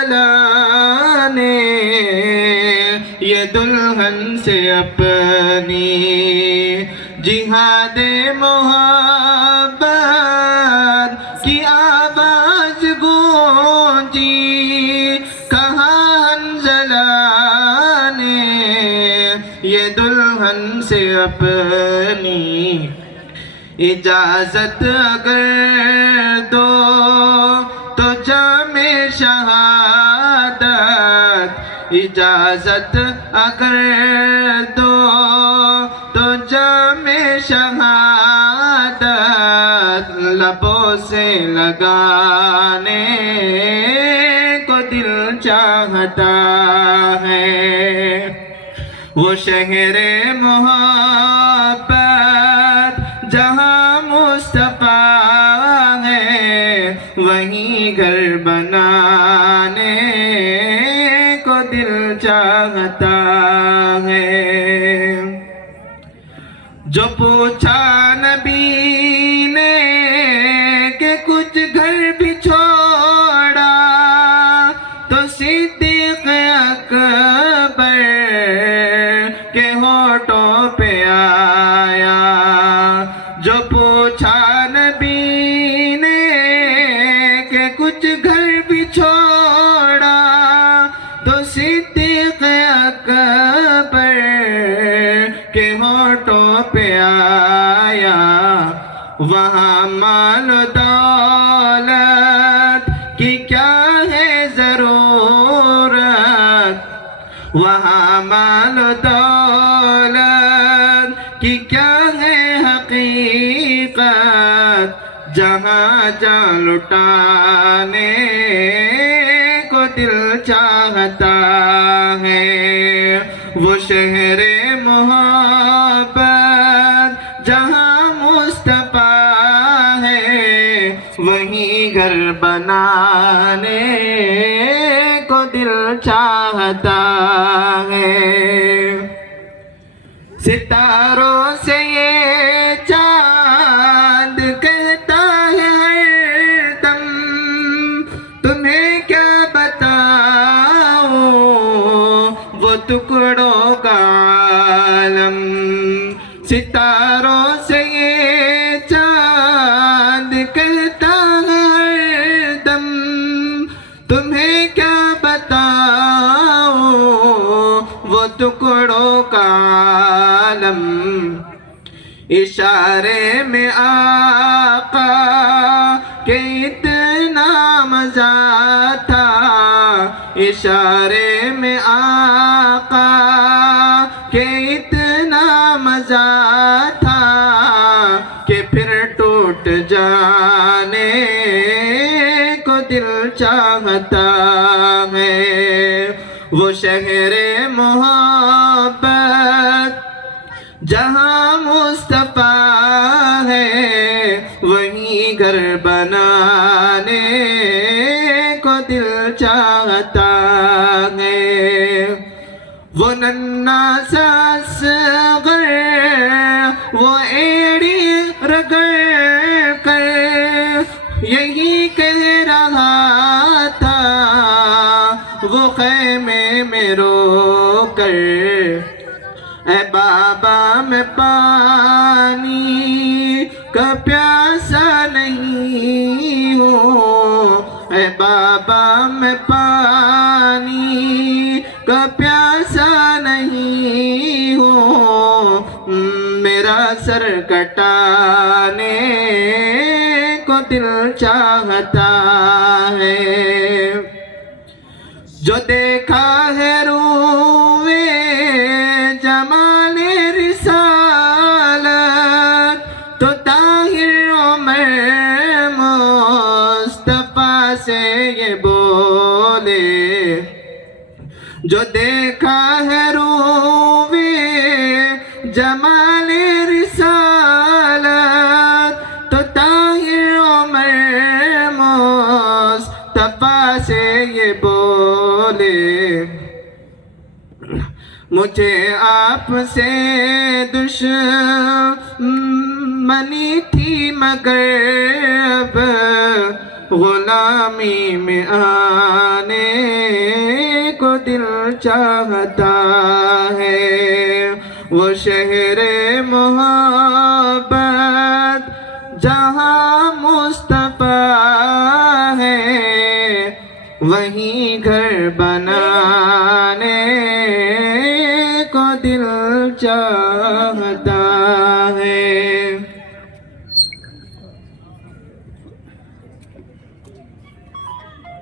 لانے یہ دلہن سے اپنی جہاد محبت کی آواز گونجی کہاں حنظلہ نے یہ دلہن سے اپنی اجازت اگر دو تو جام شہادت اجازت اگر دو تو جام شہادت لبوں سے لگانے کو دل چاہتا ہے وہ شہر محبت جہاں مصطفیٰ ہے وہیں گھر بنانے کو دل چاہتا ہے جو پوچھا نبی نے کہ کچھ گھر بھی چھوڑا تو صدیق اکبر کے ہونٹوں پہ آیا جو پوچھا نبی نے کہ کچھ گھر بھی چھوڑا تو صدیق اکبر کے ہونٹوں پہ آیا وہاں مال و دولت کی کیا ہے ضرورت وہاں مال و دولت کی کیا ہے حقیقت جہاں جان لٹانے کو دل چاہتا ہے وہ شہر محبت جہاں مصطفیٰ ہے وہیں گھر بنانے کو دل چاہتا ہے ستاروں سے یہ چاند کہتا ہے ہر دم تمہیں کیا بتاؤں وہ ٹکڑوں کا عالم ستاروں سے یہ چاند کہتا ہے ہر دم تمہیں کیا بتاؤں وہ ٹکڑوں کا عالم اشارے میں آقا کہ اتنا مزہ تھا اشارے میں آقا کہ اتنا مزہ تھا کہ پھر ٹوٹ جانے کو دل چاہتا ہے وہ شہر محبت جہاں مصطفیٰ ہے وہیں گھر بنانے کو دل چاہتا ہے وہ ننھا سا اصغر وہ ایڑی رگڑ کر یہی کہہ رہا تھا وہ خیمے میں رو کر اے بابا میں پانی کا پیاسا نہیں ہوں اے بابا میں پانی کا پیاسا نہیں ہوں میرا سر کٹانے کو دل چاہتا ہے جو دیکھا ہے روئے جمال رسالت تو طاہر عمر مصطفیٰ سے یہ بولے جو دیکھا ہے روئے جمال رسالت تو طاہر عمر مصطفیٰ سے یہ بولے مجھے آپ سے دشمنی تھی مگر اب غلامی میں آنے چاہتا ہے وہ شہر محبت جہاں مصطفیٰ ہے وہیں گھر بنانے